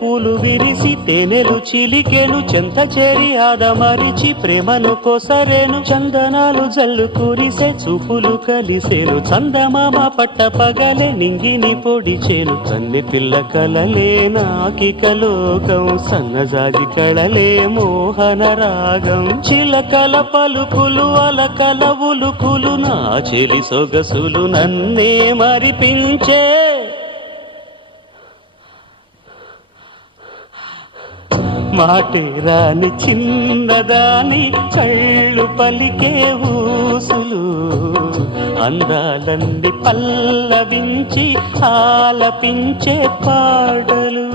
పూలు విరిసి తేనెలు చిలికెను చెంత చేరి ఆదమరిచి ప్రేమను కోసరేను చందనాలు జల్లు కురిసే చూపులు కలిసేను చందమామ పట్ట పగలే నింగిని పొడిచేను కన్నె పిల్ల కలలే నాకిక లోకం సన్నజాజి కళలే మోహన రాగం చిలకల పలుకులు అలకల ఉలుకులు నా చెలి సొగసులు నన్నే మరిపించే మాటే రాని చిన్నదాని కళ్ళు పలికే ఊసులు అందాలన్నీ పల్లవించి ఆలపించే పాటలు